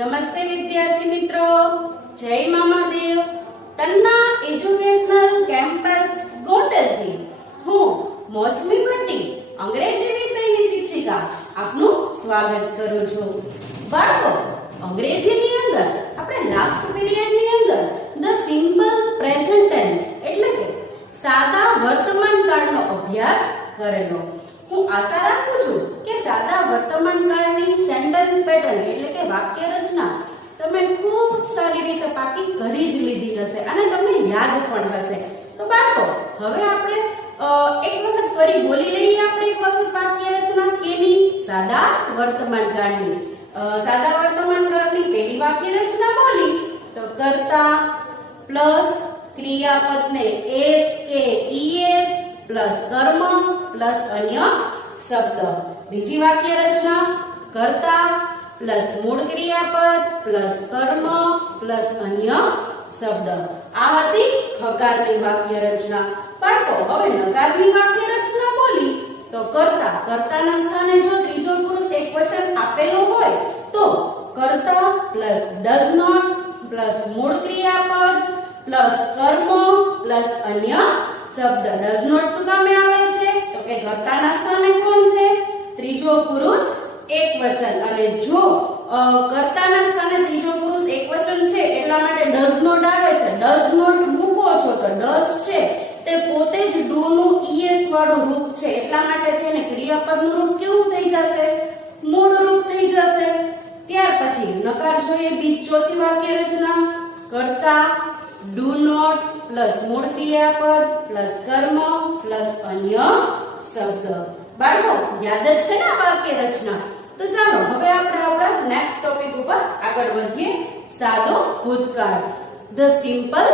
નમસ્તે વિદ્યાર્થી મિત્રો, જય મામાદેવ. તન્ના એજ્યુકેશનલ કેમ્પસ ગોંડલથી હું મોસમી ભટ્ટી અંગ્રેજી વિષયની શિક્ષિકા આપનું સ્વાગત કરું છું. બાળકો, અંગ્રેજીની અંદર આપણે લાસ્ટ પીરિયડની અંદર ધ સિમ્પલ પ્રેઝન્ટ ટેન્સ એટલે કે સાદા વર્તમાન કાળનો અભ્યાસ કરેલો. હું આશા રાખું છું કે સાદા વર્તમાન કાળની સેન્ટેન્સ પેટર્ન એટલે કે વાક્ય રચના તમે ખૂબ સારી રીતે પાકી કરી જ લીધી હશે અને તમને યાદ પણ હશે. તો બાળકો, હવે આપણે એક વખત ફરી બોલી લઈએ. આપણે એક વખત વાક્ય રચના કેની? સાદા વર્તમાન કાળની. સાદા વર્તમાન કાળની પહેલી વાક્ય રચના બોલી તો કર્તા પ્લસ ક્રિયાપદને એસ કે ઈએસ પ્લસ કર્મ પ્લસ અન્ય શબ્દ. બીજી વાક્ય રચના કર્તા પ્લસ મૂળ ક્રિયાપદ પ્લસ કર્મ પ્લસ અન્ય શબ્દ. આ હતી ખકારની વાક્ય રચના. બાળકો, હવે નકારની વાક્ય રચના બોલી તો કર્તા, કર્તાના સ્થાને જો ત્રીજો પુરુષ એકવચન આપેલો હોય તો કર્તા પ્લસ ડઝ નોટ પ્લસ મૂળ ક્રિયાપદ પ્લસ કર્મ પ્લસ અન્ય શબ્દ. ડઝ નોટ શું કામે આવે છે? તો કે કર્તાના સ્થાને કોણ છે? ત્રીજો પુરુષ એકવચન. અને જો કર્તાના સ્થાને ત્રીજો પુરુષ એકવચન છે એટલા માટે ડઝ નોટ આવે છે. ડઝ નોટ મૂકો છો તો ડઝ છે તે પોતે જ ડુ નું ઈએસ વાળું રૂપ છે એટલા માટે તેને ક્રિયાપદનું રૂપ કેવું થઈ જશે? મૂળ રૂપ થઈ જશે. ત્યાર પછી નકાર જોઈએ. ચોથી વાક્ય રચના કર્તા ડુ નોટ પ્લસ મૂળ ક્રિયાપદ પ્લસ કર્મ પ્લસ અન્ય શબ્દ. બાળકો, યાદ જ છે ને આ વાક્ય રચના? તો ચાલો હવે આપણે આપણા નેક્સ્ટ ટોપિક ઉપર આગળ વધીએ. સાદો ભૂતકાળ, the simple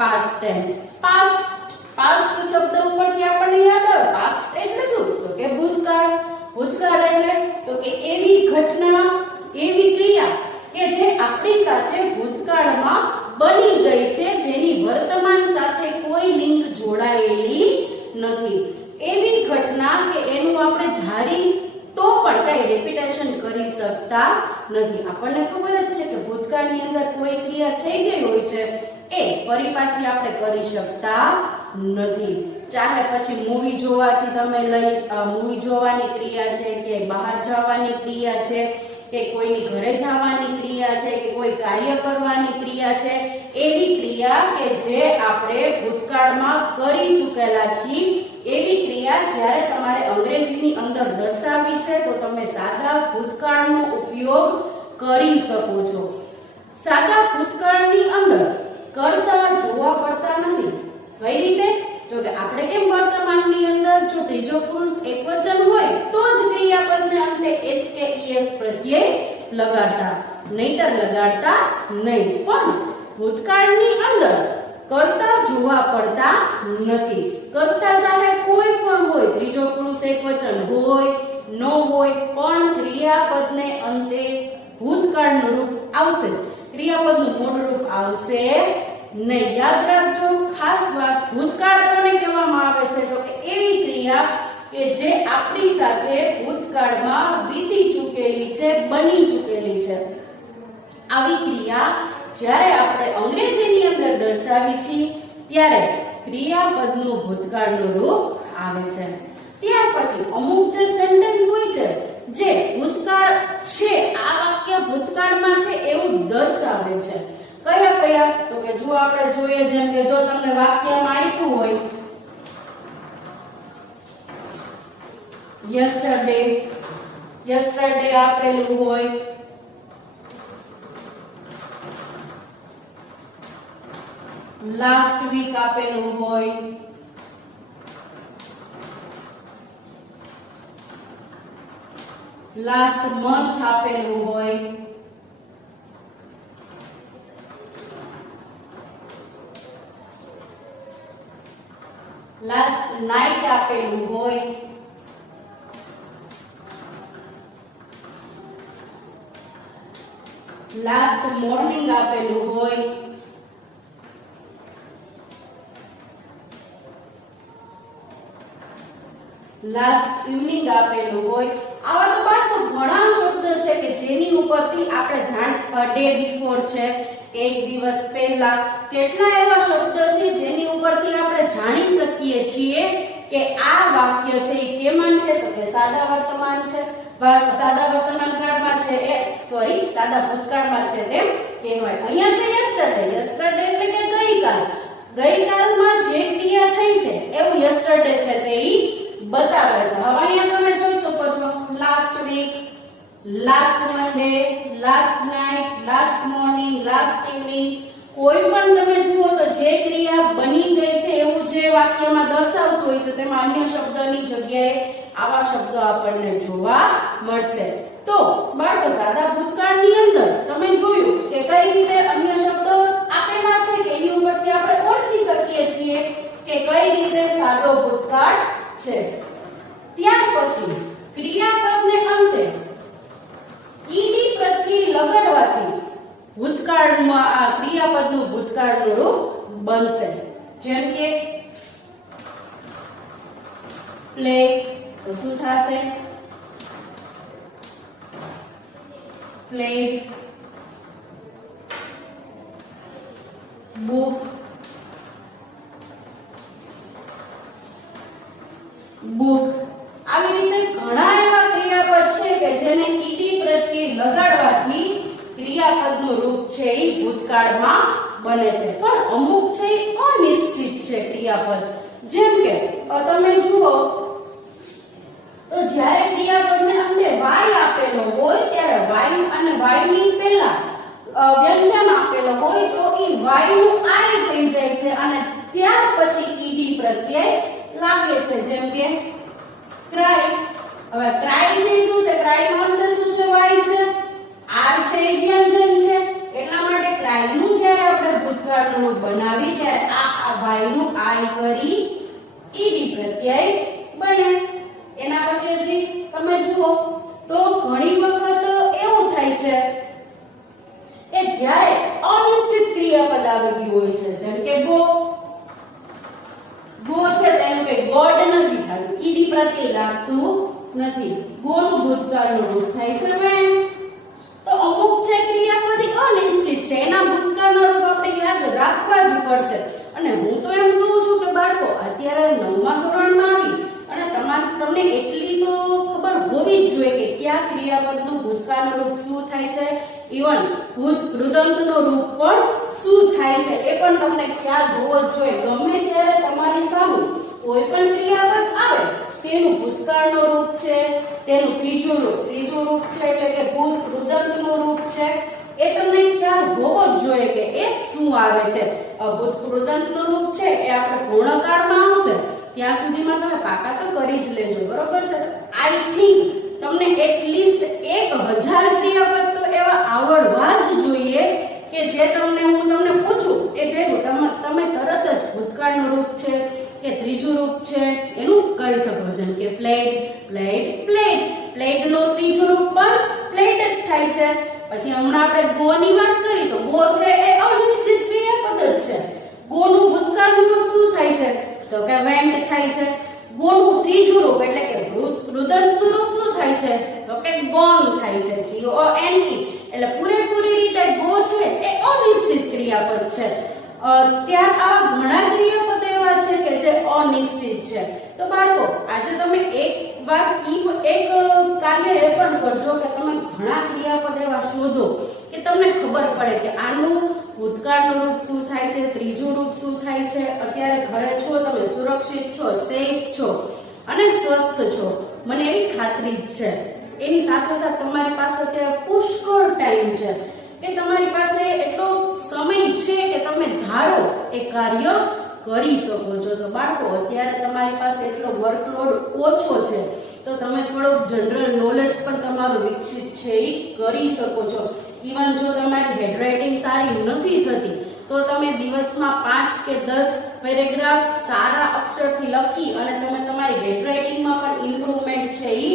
past tense. Past શબ્દ ઉપરથી આપણને યાદ આવે પાસ્ટ એટલે શું? તો કે ભૂતકાળ. ભૂતકાળ એટલે તો કે એવી ઘટના, એવી ક્રિયા કે જે આપણી સાથે ભૂતકાળમાં બની ગઈ છે જેની વર્તમાન સાથે કોઈ લિંક જોડાયેલી નથી. એવી ઘટના કે એનું આપણે ધારી તો પણ કઈ રિપીટેશન કરી શકતા નથી. આપણને ખબર જ છે કે ભૂતકાળની અંદર કોઈ ક્રિયા થઈ ગઈ હોય છે એ ફરી પાછી આપણે કરી શકતા નથી. ચાહે પછી મૂવી જોવાથી તમે મૂવી જોવાની ક્રિયા છે કે બહાર જવાની ક્રિયા છે કે કોઈની ઘરે જવાની ક્રિયા છે કે કોઈ કાર્ય કરવાની ક્રિયા છે, એવી ક્રિયા કે જે આપણે ભૂતકાળમાં કરી ચૂકેલા છીએ એવી ક્રિયા જ્યારે તમારે અંગ્રેજીની અંદર દર્શાવવી છે તો તમે સાદા ભૂતકાળનો ઉપયોગ કરી શકો છો. સાદા ભૂતકાળની અંદર કર્તા જોવા પડતા નથી. કઈ રીતે? તો કે આપણે કેમ વર્તમાનની અંદર જો ત્રીજો પુરુષ એકવચન હોય તો જ ક્રિયાપદને અંતે એસ કે ઈએસ પ્રત્યય લગાડતા, નહીતર લગાડતા નહીં. પણ ભૂતકાળની અંદર કર્તા જોવા પડતા નથી. કર્તા ચાહે કોઈ પણ હોય, ત્રીજો પુરુષ એકવચન હોય ન હોય, પણ ક્રિયાપદને અંતે ભૂતકાળનું રૂપ આવશે જ, ક્રિયાપદનું મૂળ રૂપ આવશે નહીં. યાદ રાખજો ખાસ વાત. ભૂતકાળ કોને કહેવામાં આવે છે? તો કે એવી ક્રિયા કે જે આપણી સાથે ભૂતકાળમાં વીતી ચૂકેલી છે, બની ચૂકેલી છે. આવી ક્રિયા જ્યારે આપણે અંગ્રેજીની અંદર દર્શાવી છીએ ત્યારે ક્રિયાપદનું ભૂતકાળનું રૂપ આવે છે. ત્યાર પછી અમુક જે સેન્ટેન્સ હોય છે જે ભૂતકાળ છે, આ વાક્ય ભૂતકાળમાં છે એવું દર્શાવે છે. કયા કયા? તો કે જો આપણે જોઈએ, જેમ કે જો તમને વાક્યમાં આપ્યું હોય યસ્ટરડે આપેલું હોય, લાસ્ટ વીક આપેલું હોય, લાસ્ટ મંથ આપેલું હોય, લાસ્ટ નાઈટ આપેલું હોય, લાસ્ટ મોર્નિંગ આપેલું હોય, લાસ્ટ ઇવનિંગ આપેલું હોય, આવા તો બાળકો ઘણા શબ્દ છે કે જેની ઉપરથી આપણે ડે બિફોર છે, એક દિવસ પહેલા, કેટલા એવા શબ્દ છે જેની ઉપરથી આપણે જાણી શકીએ છીએ કે આ વાક્ય છે એ કેમાં છે, તો કે સાદા વર્તમાન છે, સાદા વર્તમાન કાળમાં છે, સાદા ભૂતકાળમાં છે તેમ કહેવાય. અહીંયા છે યસ્ટરડે. યસ્ટરડે એટલે કે ગઈકાલ. ગઈકાલમાં જે ક્રિયા થઈ છે એવું યસ્ટરડે છે તે બતાવે છે. હવે અહીંયા તમે જોઈ શકો છો last week, last Monday, last night, last morning, last evening, કોઈ પણ તમે જુઓ તો જે ક્રિયા બની ગઈ છે એવું જે વાક્યમાં દર્શાવતું હોય છે તેમાં અન્ય શબ્દની જગ્યાએ આવા શબ્દો આપણને જોવા મળશે. તો બાળકો સાદા ભૂતકાળની અંદર તમે જોયું કે કઈ રીતે અન્ય શબ્દો આપેલા છે કે એની ઉપરથી આપણે ઓળખી શકીએ છીએ કે કઈ રીતે સાદો ભૂતકાળ છે. ત્યાર પછી ક્રિયાપદને અંતે ઈડી પ્રત્યય લગાડવાથી ભૂતકાળમાં આ ક્રિયાપદનું ભૂતકાળનું રૂપ બનશે. જેમ કે પ્લે, તો શું થશે? પ્લેડ. Book, book. આવી રીતે ઘણા એવા ક્રિયાપદ છે કે જેને ઈડી પ્રત્યય લગાડવાથી ક્રિયાપદનું રૂપ છે એ ભૂતકાળમાં બને છે. પણ અમુક છે અનિશ્ચિત છે ક્રિયાપદ. જેમ કે તમે જુઓ તો જ્યારે ક્રિયાપદને અંતે વાય આપેલો હોય ત્યારે વાય અને વાયની પહેલા વ્યંજન આપેલો હોય તો એ વાય નું આય થઈ જાય છે અને ત્યાર પછી ઈડી પ્રત્યય લાગે છે. જેમ કે ક્રાય. હવે ક્રાય છે શું છે? ક્રાય નો અંત શું છે? વાય છે. આર છે એ વ્યંજન છે, એટલા માટે ક્રાય નું જ્યારે આપણે ભૂતકાળનું રૂપ બનાવી ત્યારે આ વાય નું આય કરી ઈડી પ્રત્યય બને. એના પછી હજી તમે જુઓ તો ઘણી વખત એવું થાય છે કે જ્યારે અનિશ્ચિત ક્રિયાપદ આવી ગયું હોય છે, જેમ કે ગો. ગો છે તો એનું કઈ ગોડ નથી થતું, ઈડી પ્રત્યય લાગતું નથી. ગો નું ભૂતકાળનું રૂપ થાય છે વેન. તો અમુક છે ક્રિયાપદ અનિશ્ચિત છે, એના ભૂતકાળનું રૂપ આપણે યાદ રાખવા જ પડશે. અને હું તો એમ કહું છું કે બાળકો અત્યારે 9મા ધોરણમાં આવી અને તમને એટલી તો ખબર હોવી જ જોઈએ કે કયા ક્રિયાપદનું ભૂતકાળનું રૂપ શું થાય છે, ઇવન ભૂત કૃદંતનું રૂપ પણ શું થાય છે એ પણ તમને ખ્યાલ હોવો જ જોઈએ. ગમે ત્યારે તમારી સામે કોઈ પણ ક્રિયાપદ આવે તેનું ભૂતકાળનું રૂપ છે, તેનું ત્રીજું રૂપ છે એટલે કે ભૂત કૃદંતનું રૂપ છે એ તમને ખ્યાલ હોવો જ જોઈએ કે એ શું આવે છે. ભૂત કૃદંતનું રૂપ છે એ આપણે પૂર્ણકાળમાં આવશે ત્યાં સુધીમાં તમે પાકા તો કરી જ લેજો, બરોબર છે. આઈ થિંક તમને એટલીસ્ટ 1000 ક્રિયાપદ તો એવા આવડવા જ જોઈએ કે જે હું તમને પૂછું એ ભેગું તમે તરત જ ભૂતકાળનું રૂપ છે કે ત્રીજું રૂપ છે એનું કહી શકો. જેમ કે પ્લેડ, પ્લેડ, પ્લેડ. પ્લેડનું ત્રીજું રૂપ પણ પ્લેડ જ થાય છે. પછી હમણાં આપણે ગો ની વાત કરી તો ગો છે એ અનિશ્ચિત ક્રિયાપદ જ છે. ગો નું ભૂતકાળનું રૂપ શું થાય છે તો કે વેન્ટ થાય છે. ગો નું ત્રીજું રૂપ એટલે કે કૃદંતનું રૂપ શું થાય છે તો કે ગોન થાય છે. GONE એટલે પૂરેપૂરી રીતે ગો છે એ અનિશ્ચિત ક્રિયાપદ છે. ત્યાં આવા ઘણા ક્રિયાપદ એવા છે કે જે અનિશ્ચિત છે. તો બાળકો આજે તમે એક કાર્ય એ પણ કરજો કે તમે ઘણા ક્રિયાપદ એવા શોધો કે તમને ખબર પડે કે આનું ભૂતકાળનું રૂપ શું થાય છે, ત્રીજું રૂપ શું થાય છે. અત્યારે ઘરે છો, તમે સુરક્ષિત છો, સેફ છો અને સ્વસ્થ છો, મને એવી ખાતરી જ છે. એની સાથોસાથ તમારી પાસે અત્યારે પુષ્કળ ટાઈમ છે કે તમારી પાસે એટલો સમય છે કે તમે ધારો એ કાર્ય કરી શકો છો. તો બાળકો અત્યારે તમારી પાસે એટલો વર્કલોડ ઓછો છે તો તમે થોડુંક જનરલ નોલેજ પણ તમારું વિકસિત છે એ કરી શકો છો. ઇવન જો તમારી હેન્ડરાઇટિંગ સારી નથી થતી તો તમે દિવસમાં 5 કે 10 પેરેગ્રાફ સારા અક્ષરથી લખી અને તમે તમારી હેન્ડરાઇટિંગમાં પણ ઇમ્પ્રુવમેન્ટ છે એ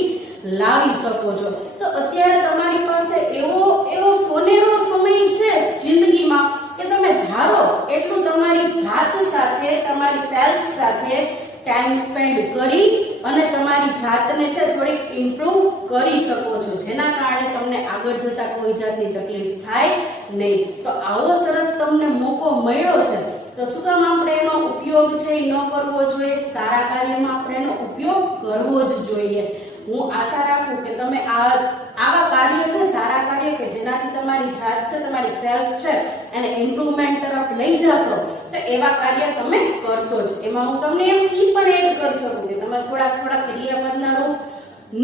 લાવી શકો છો. તો અત્યારે તમારી પાસે એવો સોનેરો સમય છે જિંદગીમાં કે તમે ધારો એટલું તમારી જાત સાથે, તમારી સેલ્ફ સાથે ટાઈમ સ્પેન્ડ કરી અને તમારી જાતને છે થોડીક ઇમ્પ્રૂવ કરી શકો છો, જેના કારણે તમને આગળ જતા કોઈ જાતની તકલીફ થાય નહીં. તો આવો સરસ તમને મોકો મળ્યો છે, તો શું કામ આપણે એનો ઉપયોગ છે એ ન કરવો જોઈએ? સારા કાર્યમાં આપણે એનો ઉપયોગ કરવો જ જોઈએ. હું આશા રાખું કે તમે આવા કાર્ય છે, સારા કાર્ય કે જેનાથી તમારી જાત છે, તમારી સેલ્ફ છે એને ઇમ્પ્રુવમેન્ટ તરફ લઈ જશો, તો એવા કાર્ય તમે કરશો જ. એમાં હું તમને એમ પણ એડ કરી શકું કે તમે થોડા ક્રિયાપદના રૂપ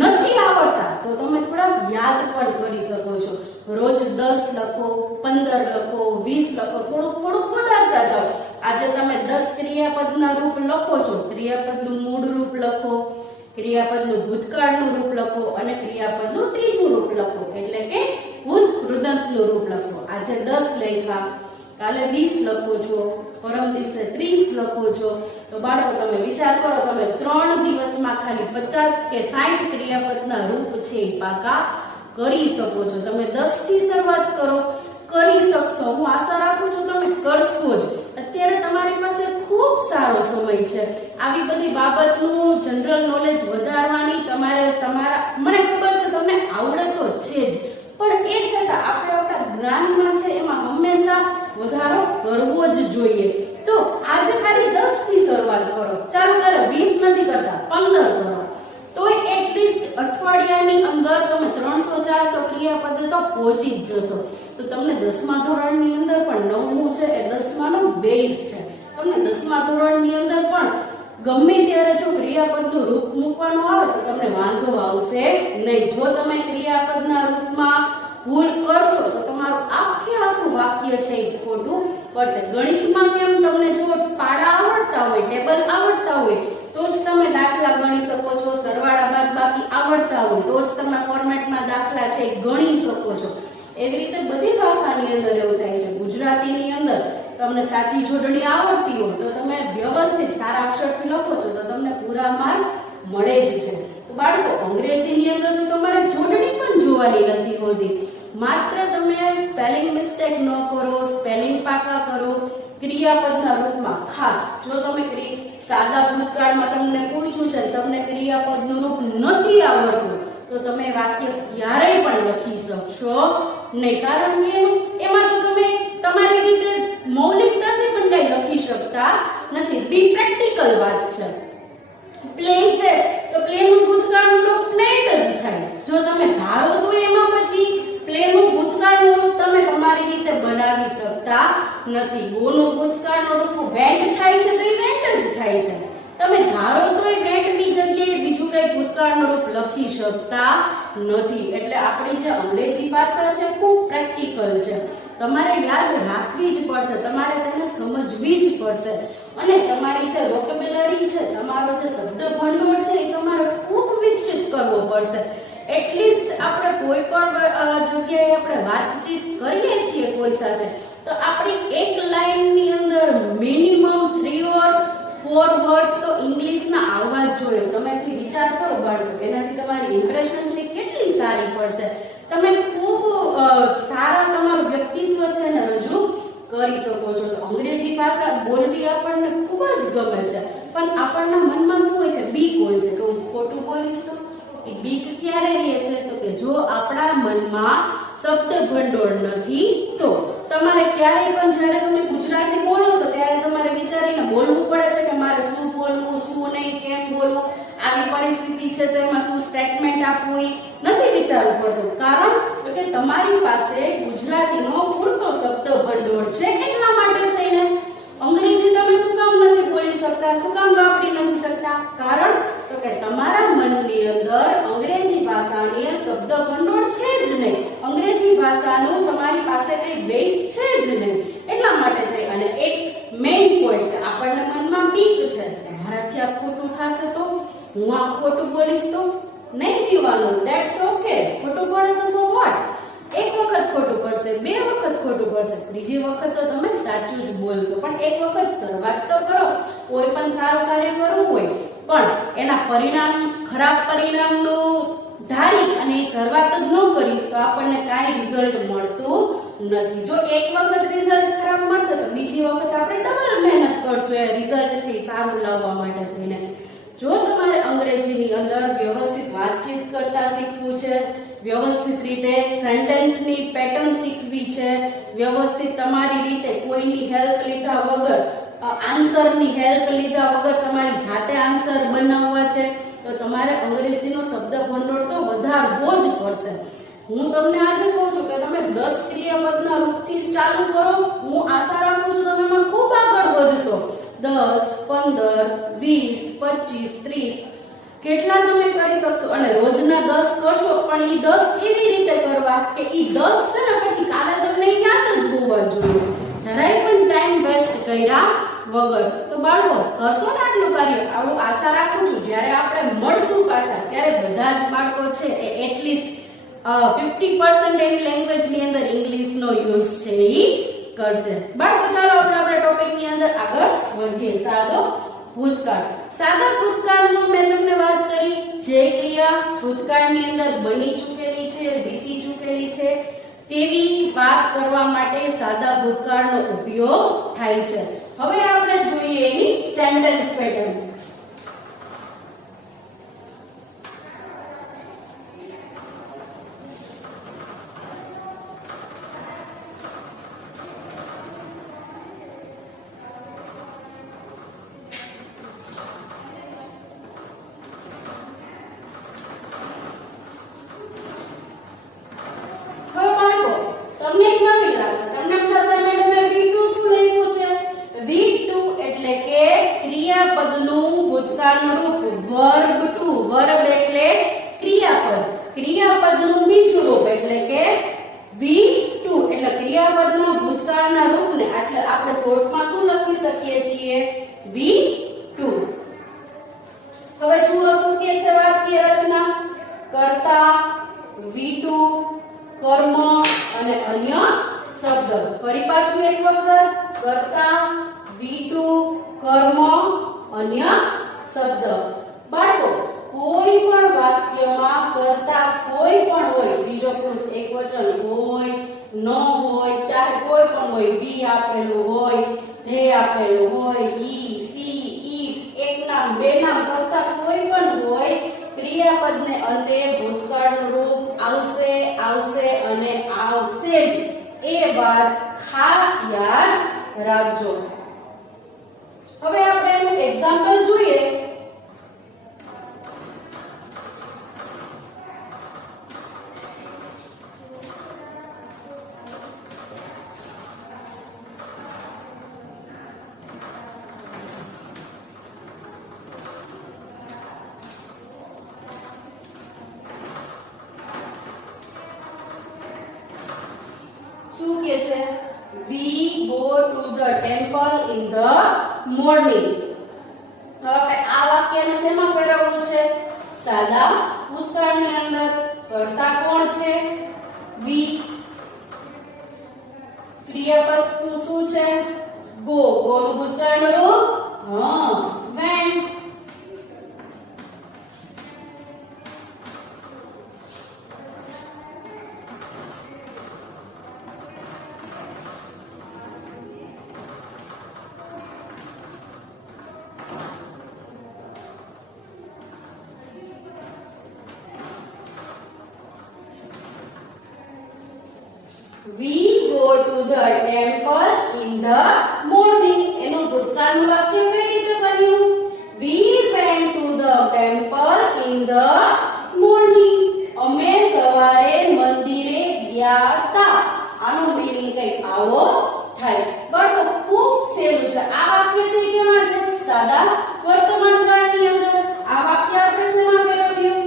નથી આવડતા તો તમે થોડા યાદ પણ કરી શકો છો. રોજ 10 લખો, 15 લખો, 20 લખો, થોડુંક વધારતા જાઓ. આજે તમે 10 ક્રિયાપદના રૂપ લખો છો, ક્રિયાપદનું મૂળ રૂપ લખો, ક્રિયાપદનું ભૂતકાળનું રૂપ લખો અને ક્રિયાપદનું ત્રીજું રૂપ લખો, એટલે કે ભૂત કૃદંતનું રૂપ લખો. આજે 10 લખ્યા, કાલે 20 લખો છો, પરમ દિવસે 30 લખો છો. તો બાળકો તમે વિચાર કરો, તમે 3 દિવસમાં ખાલી 50 કે 60 ક્રિયાપદના રૂપ છે એ પાકા કરી શકો છો. તમે 10 થી શરૂઆત કરો, કરી શકશો. હું આશા રાખું છું તમે કરશો જ. અત્યારે તમારી પાસે ખૂબ સારો સમય છે આવી બધી બાબતનું જનરલ નોલેજ વધારવાની. મને ખબર છે તમને આવડે તો છે જ, પણ એ છતાં આપણે આપણા જ્ઞાનમાં છે એમાં હંમેશા વધારો કરવો જ જોઈએ. તો આજે ખાલી 10 થી શરૂઆત કરો, ચાલો કરો, 20 નથી કરતા, 15 કરો, તો એટલીસ્ટ અઠવાડિયાની અંદર તમે 300-400 ક્રિયાપદ તો પહોંચી જ જશો. તો તમને 10મા ધોરણની અંદર પણ 9મું છે એ 10માનો બેઝ છે. તમને 10મા ધોરણની અંદર પણ ગમે ત્યારે જો ક્રિયાપદનું રૂપ મૂકવાનું આવે તો તમને વાંધો આવશે નહીં. જો તમે ક્રિયાપદના રૂપમાં ભૂલ કરશો તો તમારું આખું વાક્ય છે એ ખોટું પડશે. ગણિતમાં કેમ તમને જો પાડા આવડતા હોય, ટેબલ આવડતા હોય તો જ તમે દાખલા ગણી શકો છો, સરવાળા બાદબાકી આવડતા હોય તો જ તમે ફોર્મેટમાં દાખલા છે ગણી શકો છો. એવી રીતે બધી ભાષાની અંદર એવું થાય છે. ગુજરાતીની અંદર તમને સાચી જોડણી આવડતી હોય તો તમે વ્યવસ્થિત સારા અક્ષરથી લખો છો તો તમને પૂરા માર્ક મળે જ છે. તો બાળકો અંગ્રેજીની અંદર તો તમારે જોડણી પણ જોવાની નથી હોતી, માત્ર તમે સ્પેલિંગ મિસ્ટેક ન કરો, સ્પેલિંગ પાકા કરો. ક્રિયાપદના રૂપમાં ખાસ જો તમે સાદા ભૂતકાળમાં તમને પૂછ્યું છે, તમને ક્રિયાપદનું રૂપ નથી આવડતું તો તમે વાક્ય ક્યારેય પણ લખી શકશો નહીં, કારણ કે એમાં તો તમે તમારી રીતે મૌલિકતાથી પણ કઈ લખી શકતા નથી. બી પ્રેક્ટિકલ વાત છે. પ્લેન છે તો પ્લેનનું ભૂતકાળનું રૂપ પ્લેટ જ થાય. જો તમે ધારો તો એમાં પછી પ્લેનનું ભૂતકાળનું રૂપ તમે તમારી રીતે બનાવી શકતા નથી. ગોનું ભૂતકાળનું રૂપ વેન્ટ થાય છે તો એ વેન્ટ જ થાય છે. તમે ધારો તો એ વેન્ટની જગ્યાએ બીજું કઈ ભૂતકાળનું રૂપ લખી શકતા નથી. એટલે આપણી જે અંગ્રેજી ભાષા છે ખૂબ પ્રેક્ટિકલ છે. તમારે યાદ રાખવી જ પડશે, તમારે તેને સમજવી જ પડશે અને તમારી જે વોકેબ્યુલરી છે, તમારો જે શબ્દ ભંડોળ છે એ તમારે ખૂબ વિકસિત કરવો પડશે. એટલીસ્ટ આપણે કોઈ પણ જગ્યાએ આપણે વાતચીત કરીએ છીએ કોઈ સાથે તો આપણી એક લાઈનની અંદર મિનિમમ 3 or 4 વર્ડ તો ઇંગ્લિશના આવવા જ જોઈએ. તમે વિચાર કરો બાળકો, એનાથી તમારી ઇમ્પ્રેશન છે કેટલી સારી પડશે. તમે ખૂબ સારા તમારું વ્યક્તિત્વ છે એને રજૂ કરી શકો છો. તો અંગ્રેજી ભાષા બોલવી આપણને ખૂબ જ ગમે છે, પણ આપણના મનમાં શું હોય છે? બીક હોય છે કે હું ખોટું બોલીશ તો. એ બીક ક્યારે રહે છે? તો કે જો આપણા મનમાં શબ્દ ભંડોળ નથી તો. તમારે ક્યારેય પણ જ્યારે તમે ગુજરાતી બોલો છો ત્યારે તમારે વિચારીને બોલવું પડે છે કે મારે શું બોલવું, શું નહીં, કેમ બોલવું, આવી પરિસ્થિતિ છે તો એમાં શું સ્ટેટમેન્ટ આપવું, નથી વિચારવું પડતું. કારણ કે તમારી પાસે ગુજરાતીનો પૂરતો શબ્દ ભંડોળ છે. એટલા માટે થઈને અંગ્રેજી તમે શું કામ નથી બોલી શકતા, શું કામ વાપરી નથી શકતા? કારણ તો કે તમારા મનની અંદર અંગ્રેજી ભાષાની શબ્દ ભંડોળ છે જ નહીં. અંગ્રેજી ભાષાનું તમારી પાસે કઈ બેઝ છે જ નહીં. એટલા માટે થઈ અને એક મેઇન પોઈન્ટ આપણને મનમાં બીક છે કે મારાથી આ ખોટું થશે તો, હું આ ખોટું બોલીશ તો. નહીં પીવાનું, ધેટ્સ ઓકે. ખોટું પડે તો સો વોટ? એક વખત ખોટું પડશે, 2 વખત ખોટું પડશે, ત્રીજી વખત તો તમે સાચું જ બોલશો. પણ એક વખત શરૂઆત તો કરો. કોઈ પણ સારું કાર્ય કરવું હોય પણ એના ખરાબ પરિણામનું ધારી અને શરૂઆત જ ન કરી તો આપણને કાંઈ રિઝલ્ટ મળતું નથી. જો એક વખત રિઝલ્ટ ખરાબ મળશે તો બીજી વખત આપણે ડબલ મહેનત કરશું એ રિઝલ્ટ છે સારું લાવવા માટે થઈને. જો તમારે અંગ્રેજી ની અંદર વ્યવસ્થિત વાતચીત કરતા શીખવું છે, વ્યવસ્થિત રીતે સેન્ટેન્સની પેટર્ન શીખવી છે, વ્યવસ્થિત તમારી રીતે કોઈની હેલ્પ લીધા વગર આન્સરની હેલ્પ લીધા વગર તમારી જાતે આન્સર બનાવવા છે. તો તમારે અંગ્રેજીનો શબ્દ ભંડોળ તો વધારવો જ પડશે. હું તમને આજે કહું છું કે તમે 10 ક્રિયાપદના રૂપથી ચાલુ કરો. હું આશા રાખું છું તમે એમાં ખૂબ આગળ વધશો. 10, 15, 20, 25, 30 કેટલા તમે કરી શકશો. અને રોજના 10 કરશો, પણ ઈ 10 કેવી રીતે કરવા કે ઈ 10 છે ને પછી કાલે તમને યાદ જ હોવા જોઈએ, જરાય પણ ટાઈમ વેસ્ટ કર્યા વગર. તો બાળકો કરશો ને આટલું કાર્ય. આવું આશા રાખું છું જ્યારે આપણે મળશું પાછા ત્યારે બધા જ બાળકો છે એ એટલીસ્ટ 50% એની લેંગ્વેજ ની અંદર ઇંગ્લિશ નો યુઝ છે ઈ કરશે. બાળકો ચાલો આપણે ટોપિક ની અંદર આગળ વધીએ. સાદો ભૂતકાળ. સાદા ભૂતકાળમાં મેં તમને વાત કરી જે ક્રિયા ભૂતકાળની અંદર બની ચૂકેલી છે, વીતી ચૂકેલી છે તેવી વાત કરવા માટે સાદા ભૂતકાળનો ઉપયોગ થાય છે. હવે આપણે જોઈએ એની સેન્ટેન્સ પેટર્ન. ક્રિયાપદનું ભૂતકાળનું રૂપ verb to verb એટલે ક્રિયાપદ. ક્રિયાપદનું બીજું રૂપ એટલે કે V2 એટલે ક્રિયાપદના ભૂતકાળના રૂપને એટલે આપણે શોર્ટમાં શું લખી શકીએ છીએ V2. હવે જુઓ શું કહે છે વાક્ય રચના. કર્તા, V2, કર્મ અને અન્ય શબ્દ. ફરી પાછું એક વખત કર્તા, V2, કર્મ, અન્ય શબ્દ. બાળકો કોઈ પણ વાક્યમાં કર્તા કોઈ પણ હોય, ત્રીજો પુરુષ એકવચન હોય, ન હોય, ચાહે કોઈ પણ હોય, વી આપેલું હોય, ધે આપેલું હોય, ઈ, સી, ઈ, એક નામ, બે નામ કરતા કોઈ પણ હોય, ક્રિયાપદને અંતે ભૂતકાળનું રૂપ આવશે, આવશે અને આવશે જ. એ વાત ખાસ યાદ રાખજો. હવે આપણે એનું એક્ઝામ્પલ જોઈએ. શું કહે છે? We go to the temple in the morning. હવે આ વાક્યને શેમાં ફેરવવું છે? સાદા ભૂતકાળની અંદર. કર્તા કોણ છે? we. ક્રિયાપદ શું છે? go. go નું ભૂતકાળનું રૂપ went. We go to the temple in the morning. એનું ભૂતકાળનું વાક્ય કઈ રીતે બન્યું? We went to the temple in the morning. અમે સવારે મંદિરે ગયા હતા. આનો મીનિંગ કઈ આવો થાય. બાળકો ખૂબ સહેલું છે. આ વાક્ય છે કેવા છે? સાદા વર્તમાન કાળની અંદર. આ વાક્ય આપણે શેમાં ફેરવ્યું?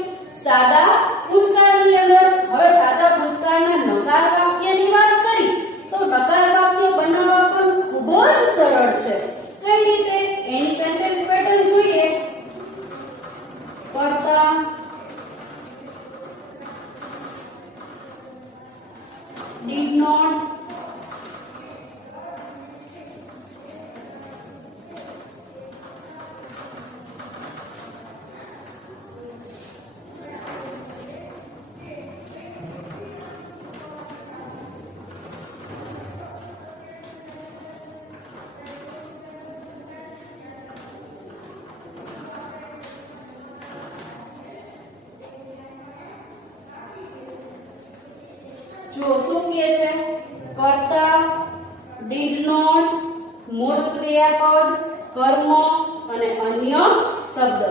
સાદા ભૂતકાળની અંદર. હવે સાદા ભૂતકાળના નકાર વાક્યની વાત કરી તો નકાર વાક્ય બનાવવા પણ ખૂબ જ સરળ છે. કઈ રીતે? એની સેન્ટેન્સ પેટર્ન જોઈએ. કર્તા, did not, જો શું કહે છે કર્તા did not મૂળ ક્રિયાપદ કર્મ અને અન્ય શબ્દ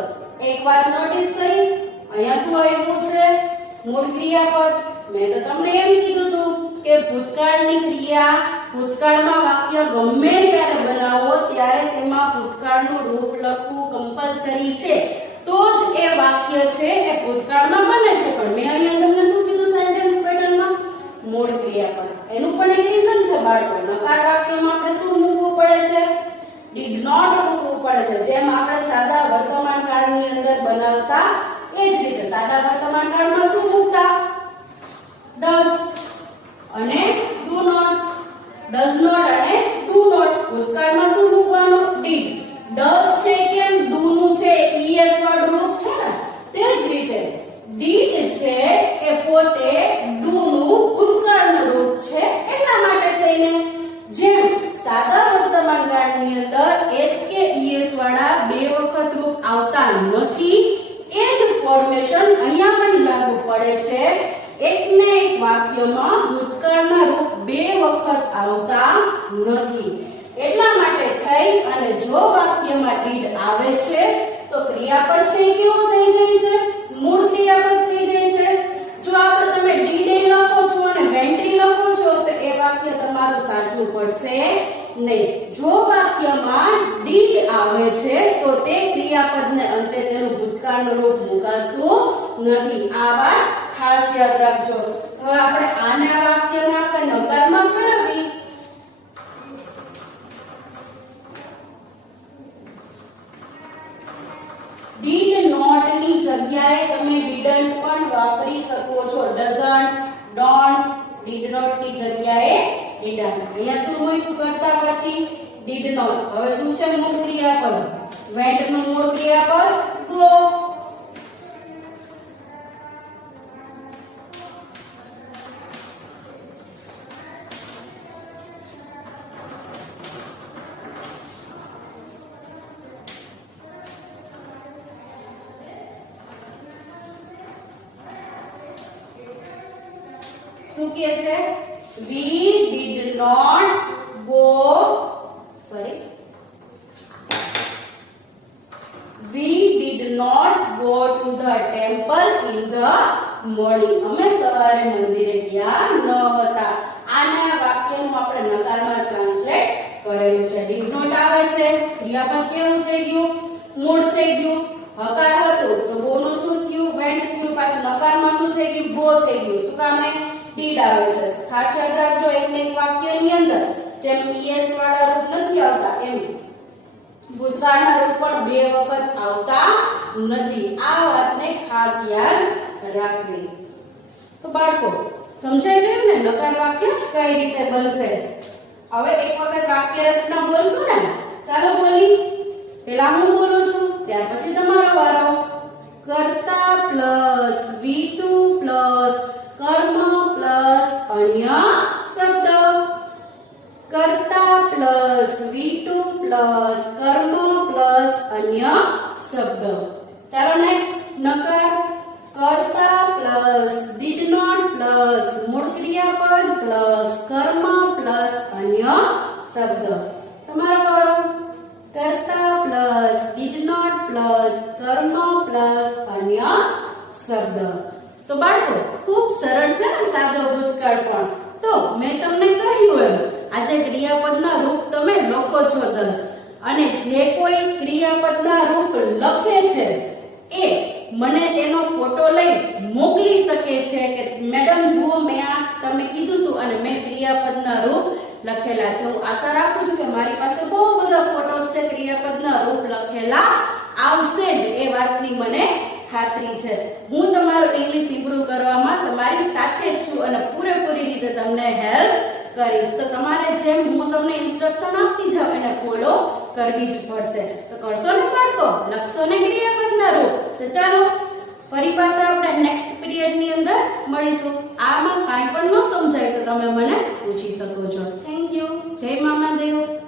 એક વાત નોટિસ કરી અહીંયા શું આવ્યું છે મૂળ ક્રિયાપદ મેં તો તમને એમ કીધું હતું કે ભૂતકાળની ક્રિયા ભૂતકાળમાં વાક્ય ગમે ત્યારે બનાવો ત્યારે તેમાં ભૂતકાળનું રૂપ લખવું કમ્પલસરી છે તો જ એ વાક્ય છે એ ભૂતકાળમાં બને છે પણ મેં અહીંયા તમને શું કીધું સેન્ટેન્સ પેટર્નમાં મૂળ ક્રિયાપદ એનું પણ એક રીઝન છે બાળકો નકાર વાક્યમાં આપણે શું મૂકવું પડે છે did not મૂકવું પડે છે જેમ આપણે સાદા વર્તમાન કાળની અંદર બનાવતા એ જ રીતે સાદા વર્તમાન કાળમાં શું મૂકતા does અને do not does not અને do not ભૂતકાળમાં શું મૂકવાનું did does છે કેમ do નું છે es વાળું રૂપ છે ને તે જ રીતે did છે એ પોતે do નું ભૂતકાળનું રૂપ છે એટલા માટે થઈને જેમ સાદા વર્તમાન કાળની અંદર s કે es વાળા બે વખત રૂપ આવતા નથી એ જ ફોર્મેશન અહીંયા પણ લાગુ પડે છે એકને એક વાક્યમાં ભૂતકાળના રૂપ બે વખત આવતા નથી એટલા માટે થઈ અને જો વાક્યમાં did આવે છે તો ક્રિયાપદ છે કેવું થઈ જાય છે મૂળ ક્રિયાપદ થઈ જાય છે જો આપણે તમે did લખો છો અને went લખો છો તો એ વાક્ય તમારું સાચું પડશે નહીં જો વાક્યમાં did આવે છે તો તે ક્રિયાપદને અંતે તેનું ભૂતકાળનું રૂપ મુકાતું નથી આ વાત ખાસ યાદ રાખજો હવે આપણે આના વાક્યને આપણે નકારમાં ફેરવી did not ની જગ્યાએ તમે didn't પણ વાપરી શકો છો doesn't don't did not ની જગ્યાએ didn't અહીંયા શું મૂક્યું કરતા પછી did not હવે શું છે મૂળ ક્રિયાપદ went નું મૂળ ક્રિયાપદ go શું કહે છે we did not go to the temple in the morning અમે સવારે મંદિરે ગયા ન હતા આના વાક્યનું આપણે નકારમાં ટ્રાન્સલેટ કરેલું છે did not આવે છે ક્રિયાપદ કેવું થઈ ગયું મૂળ થઈ ગયું હકાર હતું તો ગો નું શું થયું went થયું પાછું નકારમાં શું થઈ ગયું ગો થઈ ગયું શું કામ did આવે છે ખાસ યાદ રાખજો એકને એક વાક્યની અંદર જેમ es વાળા રૂપ નથી આવતા એમ ભૂતકાળના રૂપ પણ બે વખત આવતા નથી આ વાતને ખાસ યાદ રાખવી તો બાળકો સમજાઈ ગયું ને નકાર વાક્ય કઈ રીતે બનશે હવે એક વખત વાક્ય રચના બોલશું ને ચાલો બોલી પહેલા હું બોલું છું ત્યાર પછી તમારો વારો કર્તા પ્લસ v2 પ્લસ કર્મ પ્લસ અન્ય શબ્દ કર્તા પ્લસ v2 પ્લસ કર્મ પ્લસ અન્ય શબ્દ ચાલો નેક્સ્ટ નકાર કર્તા પ્લસ did not પ્લસ મૂળ ક્રિયાપદ પ્લસ કર્મ પ્લસ અન્ય શબ્દ તમારો વારો કર્તા પ્લસ did not પ્લસ કર્મ પ્લસ અન્ય શબ્દ તો બાળકો ખૂબ સરળ છે ને સાદો ભૂતકાળ પણ તો મેં તમને કહ્યું એમ આજે ક્રિયાપદના રૂપ તમે લખો છો 10 અને જે કોઈ ક્રિયાપદના રૂપ લખે છે એ મને તેનો ફોટો લઈ મોકલી શકે છે કે મેડમ જુઓ મેં આ તમે કીધું હતું અને મેં ક્રિયાપદના રૂપ લખેલા છે હું આશા રાખું છું કે મારી પાસે બહુ બધા ફોટોસ છે ક્રિયાપદના રૂપ લખેલા આવશે જ એ વાતની મને ખાતરી છે હું તમારું ઇંગ્લિશ ઇમ્પ્રૂવ કરવામાં તમારી સાથે જ છું અને પૂરેપૂરી રીતે તમને હેલ્પ કરીશ તો તમારે જેમ હું તમને ઇન્સ્ટ્રક્શન આપતી જાઉં એને ફોલો કરવી જ પડશે તો કરશો ને બાળકો લખશો ને ક્રિયાપદના રૂપ તો ચાલો ફરી પાછા આપણે નેક્સ્ટ પીરિયડની અંદર મળીશું આમાં કાંઈ પણ ન સમજાય તો તમે મને પૂછી શકો છો થેન્ક યુ જય મામાદેવ